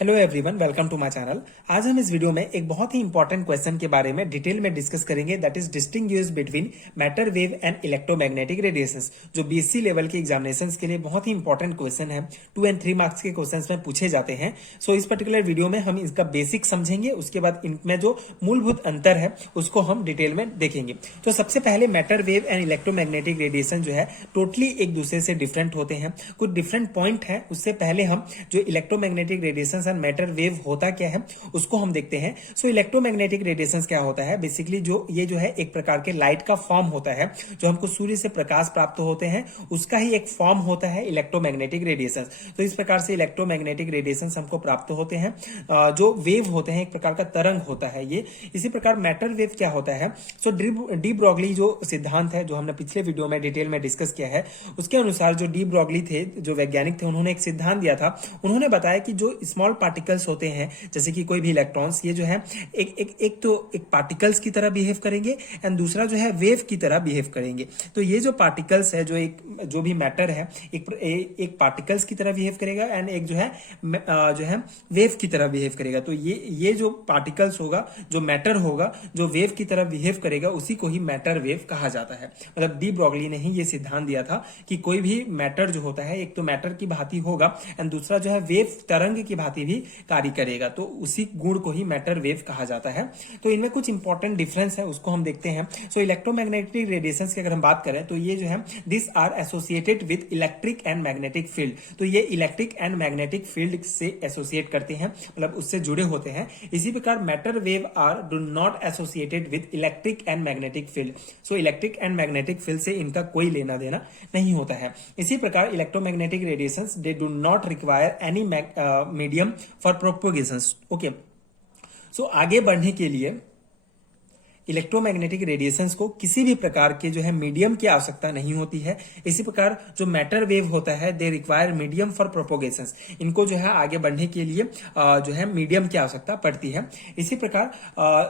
Hello everyone, welcome to my channel. आज हम इस वीडियो में एक बहुत ही इंपॉर्टेंट क्वेश्चन के बारे में डिटेल में डिस्कस करेंगे, that is distinguish between matter wave and electromagnetic radiations, जो बीएससी लेवल के एग्जामिनेशंस के लिए बहुत ही इंपॉर्टेंट क्वेश्चन है। 2 और 3 मार्क्स के क्वेश्चंस में पूछे जाते हैं। सो इस पर्टिकुलर वीडियो में हम इसका बेसिक समझेंगे, उसके बाद इनमें जो मूलभूत अंतर है उसको हम डिटेल में देखेंगे। तो सबसे पहले matter wave and electromagnetic radiation जो है टोटली एक दूसरे से डिफरेंट होते हैं। कुछ डिफरेंट पॉइंट है। उससे पहले हम जो इलेक्ट्रोमैग्नेटिक रेडिएशन मैटर वेव होता क्या है उसको हम देखते हैं। सो इलेक्ट्रोमैग्नेटिक रेडिएशंस क्या होता है, बेसिकली जो है एक प्रकार के लाइट का फॉर्म होता है। जो हमको सूर्य से प्रकाश प्राप्त होते हैं उसका ही एक फॉर्म होता है इलेक्ट्रोमैग्नेटिक रेडिएशंस। तो इस प्रकार से इलेक्ट्रोमैग्नेटिक रेडिएशंस हमको प्राप्त होते हैं। जो वेव होते हैं एक प्रकार का तरंग होता है ये। इसी प्रकार मैटर वेव क्या होता है, सो डी ब्रॉगली जो सिद्धांत है जो हमने पिछले वीडियो में डिटेल में डिस्कस किया है, उसके अनुसार जो डी ब्रॉगली थे, जो वैज्ञानिक थे, उन्होंने एक सिद्धांत दिया था। उन्होंने बताया कि जो स्मॉल पार्टिकल्स होते हैं जैसे कि कोई भी इलेक्ट्रॉन्स, ये जो है एक पार्टिकल्स की तरह बिहेव करेंगे एंड दूसरा जो है वेव की तरह बिहेव करेंगे। तो ये जो पार्टिकल्स है, जो भी मैटर है, एक पार्टिकल्स की तरह बिहेव करेगा एंड एक जो है वेव की तरह बिहेव करेगा। तो ये जो पार्टिकल्स होगा, जो मैटर होगा, जो वेव की तरह बिहेव करेगा, उसी को ही मैटर वेव कहा जाता है। मतलब डी ब्रॉगली ने ही ये सिद्धांत दिया था कि कोई भी मैटर जो होता है एक तो मैटर की भांति होगा एंड दूसरा जो है वेव तरंग की भांति भी कार्य करेगा। तो उसी गुण को ही मैटर वेव कहा जाता है। तो इनमें कुछ इंपॉर्टेंट डिफरेंस है, उसको हम देखते हैं। सो इलेक्ट्रोमैग्नेटिक रेडिएशंस की अगर हम बात करें तो ये जो है this are associated with electric and magnetic field. तो ये इलेक्ट्रिक एंड मैग्नेटिक फील्ड से एसोसिएट करते हैं, मतलब उससे जुड़े होते हैं। इसी प्रकार matter wave are do not associated with electric and magnetic field. So electric and magnetic field से इनका कोई लेना देना नहीं होता है। इसी प्रकार electromagnetic radiations they do not require any medium for propagations. Okay, so आगे बढ़ने के लिए इलेक्ट्रोमैग्नेटिक रेडिएशंस को किसी भी प्रकार के जो है मीडियम की आवश्यकता नहीं होती है। इसी प्रकार जो मैटर वेव होता है दे रिक्वायर मीडियम फॉर प्रोपोगेशंस। इनको जो है आगे बढ़ने के लिए जो है मीडियम की आवश्यकता पड़ती है। इसी प्रकार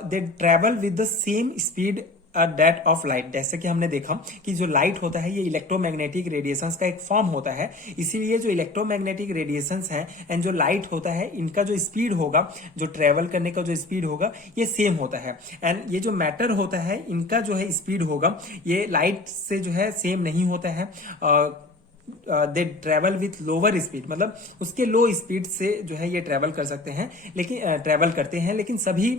they travel with the same speed that of light. जैसे कि हमने देखा कि जो लाइट होता है ये इलेक्ट्रोमैग्नेटिक रेडिएशंस का एक फॉर्म होता है। इसीलिए जो इलेक्ट्रोमैग्नेटिक रेडिएशंस है एंड जो लाइट होता है, इनका जो स्पीड होगा, जो ट्रेवल करने का जो स्पीड होगा, ये सेम होता है। एंड ये जो मैटर होता है इनका जो है स्पीड होगा, ये लाइट से जो है सेम नहीं होता है। They travel with lower speed, मतलब उसके लो स्पीड से जो है ये ट्रेवल कर सकते हैं, लेकिन ट्रेवल करते हैं, लेकिन सभी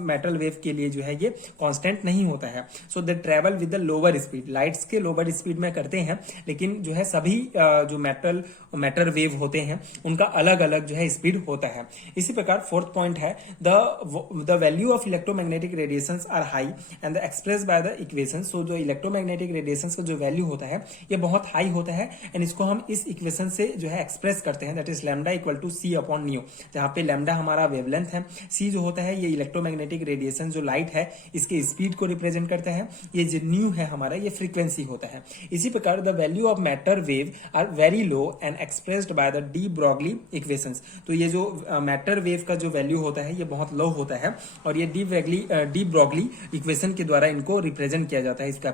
मेटल वेव के लिए जो है ये कांस्टेंट नहीं होता है। So they travel with the lower speed, lights के लोअर स्पीड में करते हैं, लेकिन जो है सभी जो मैटर वेव होते हैं उनका अलग अलग जो है स्पीड होता है। इसी प्रकार फोर्थ पॉइंट है the value of electromagnetic radiations are high and express by the equation. So जो इलेक्ट्रोमैग्नेटिक रेडिएशंस का जो वैल्यू होता है ये बहुत हाई होता है एंड इसको हम इस इक्वेशन से जो है एक्सप्रेस करते हैं, that is lambda equal to C upon nu, जहां पे लैम्डा हमारा वेवलेंथ है, सी जो होता है ये इलेक्ट्रोमैग्नेटिक रेडिएशन जो लाइट है इसके स्पीड को रिप्रेजेंट करता है, ये जो न्यू है हमारा ये फ्रीक्वेंसी होता है। इसी प्रकार the value of matter wave are very low and expressed by the de Broglie equations. तो ये जो मैटर वेव का जो वैल्यू होता है ये बहुत लो होता है और ये डी ब्रॉगली इक्वेशन के द्वारा इनको रिप्रेजेंट किया जाता है, इसको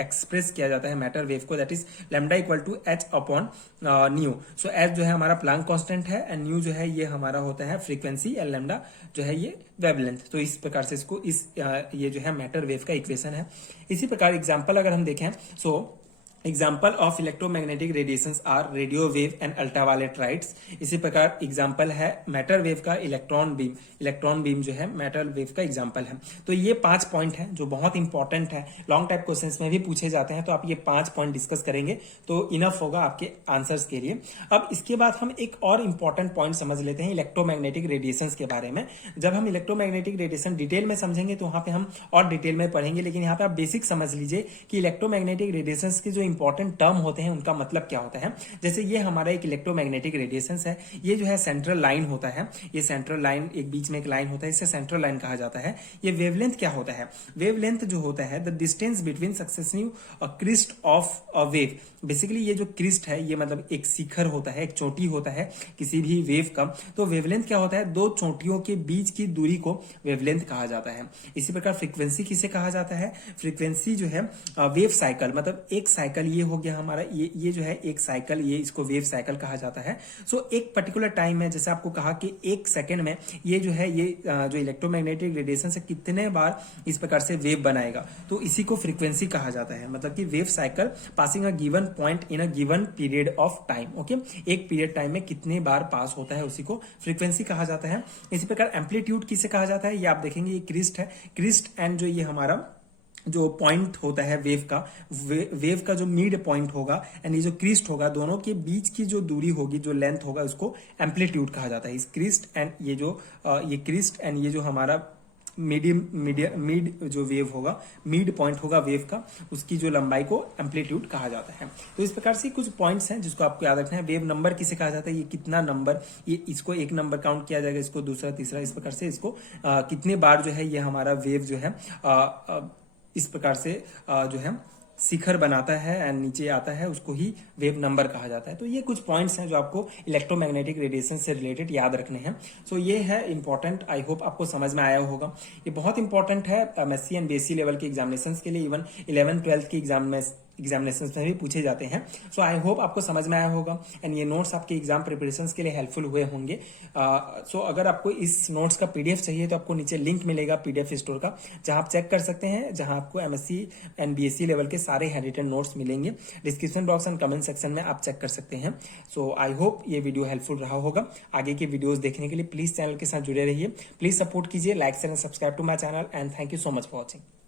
एक्सप्रेस किया जाता है मैटर वेव को, that is lambda equal to H upon nu. So H जो है हमारा प्लांक कांस्टेंट है एंड न्यू जो है ये हमारा होता है फ्रीक्वेंसी एंड लैम्डा जो है ये वेवलेंथ। तो इस प्रकार से इसको ये जो है मैटर वेव का इक्वेशन है। इसी प्रकार एग्जांपल अगर हम देखें, so example of electromagnetic radiations are radio wave and ultraviolet lights. इसी प्रकार एग्जाम्पल है मैटर वेव का इलेक्ट्रॉन बीम जो है मैटर वेव का एग्जाम्पल है। तो ये 5 पॉइंट हैं जो बहुत इंपॉर्टेंट है, लॉन्ग टाइप क्वेश्चंस में भी पूछे जाते हैं। तो आप ये 5 पॉइंट डिस्कस करेंगे तो इनफ होगा आपके आंसर्स के लिए। अब इसके बाद हम एक और इंपॉर्टेंट पॉइंट समझ लेते हैं इलेक्ट्रोमैग्नेटिक रेडिएशंस के बारे में। जब हम इलेक्ट्रोमैग्नेटिक रेडिएशन डिटेल में समझेंगे तो वहां पे हम और डिटेल में पढ़ेंगे, लेकिन यहाँ पे आप बेसिक समझ लीजिए कि इलेक्ट्रोमैग्नेटिक रेडिएशंस के जो इंपॉर्टेंट टर्म होते हैं उनका मतलब क्या होता है। जैसे ये हमारा एक इलेक्ट्रोमैग्नेटिक रेडिएशंस है, ये जो है सेंट्रल लाइन होता है, ये सेंट्रल लाइन, एक बीच में एक लाइन होता है, इसे सेंट्रल लाइन कहा जाता है। ये वेवलेंथ क्या होता है, वेवलेंथ जो होता है the distance between successive crest of a wave. Basically ये जो क्रिस्ट है ये मतलब एक शिखर होता है, एक चोटी होता है किसी भी वेव का। तो वेवलेंथ क्या होता है, दो चोटियों के बीच की दूरी को वेवलेंथ कहा जाता है। इसी प्रकार फ्रीक्वेंसी किसे कहा जाता है, फ्रीक्वेंसी जो है वेव साइकिल, मतलब एक साइकिल साइकिल, ये हो गया हमारा, ये जो है एक साइकिल, ये इसको वेव साइकिल कहा जाता है। सो एक पर्टिकुलर टाइम है, जैसे आपको कहा कि एक सेकंड में ये जो है, ये जो इलेक्ट्रोमैग्नेटिक रेडिएशन से कितने बार इस प्रकार से वेव बनाएगा, तो इसी को फ्रीक्वेंसी कहा जाता है। मतलब कि wave cycle passing a given point in a given period of time. Okay, एक पीरियड टाइम में कितने बार पास होता है, उसी को फ्रीक्वेंसी कहा जाता है। इसी प्रकार एम्पलीट्यूड किसे कहा जाता है, ये आप देखेंगे, ये क्रिस्ट है, क्रिस्ट एंड जो ये हमारा जो पॉइंट होता है वेव का, वेव का जो मिड पॉइंट होगा एंड ये जो क्रिस्ट होगा, दोनों के बीच की जो दूरी होगी, जो लेंथ होगा, उसको एम्पलीट्यूड कहा जाता है। इस क्रिस्ट एंड ये जो ये क्रिस्ट एंड ये जो हमारा मिड जो वेव होगा, मिड पॉइंट होगा वेव का, उसकी जो लंबाई को एम्पलीट्यूड कहा जाता है। तो इस प्रकार से कुछ पॉइंट्स हैं जिसको आपको याद रखना है। वेव नंबर किसे कहा जाता है, ये कितना नंबर, ये इसको एक नंबर काउंट किया जाएगा, इसको दूसरा, तीसरा, इस प्रकार से इसको कितने बार जो है ये हमारा वेव जो है इस प्रकार से जो है शिखर बनाता है एंड नीचे आता है, उसको ही वेव नंबर कहा जाता है। तो ये कुछ पॉइंट्स हैं जो आपको इलेक्ट्रोमैग्नेटिक रेडिएशन से रिलेटेड याद रखने हैं। सो ये है इंपॉर्टेंट, आई होप आपको समझ में आया होगा। ये बहुत इंपॉर्टेंट है एमएससी एंड बीएससी लेवल के एग्जामिनेशन के लिए, इवन 11th-12th के एग्जामिनेशन में भी पूछे जाते हैं। सो आई होप आपको समझ में आया होगा एंड ये नोट्स आपके एग्जाम प्रिपरेशन के लिए हेल्पफुल हुए होंगे। सो अगर आपको इस नोट्स का पीडीएफ चाहिए तो आपको नीचे लिंक मिलेगा पीडीएफ स्टोर का, जहां आप चेक कर सकते हैं, जहां आपको एमएससी एंड बीएससी लेवल के सारे हैंडरिटन नोट्स मिलेंगे। Description box and comment section में आप चेक कर सकते हैं। सो आई होप ये वीडियो हेल्पफुल रहा होगा। आगे के वीडियोस देखने के लिए प्लीज चैनल के साथ जुड़े रहिए, प्लीज सपोर्ट कीजिए, like share and subscribe to my channel and thank you so much for watching.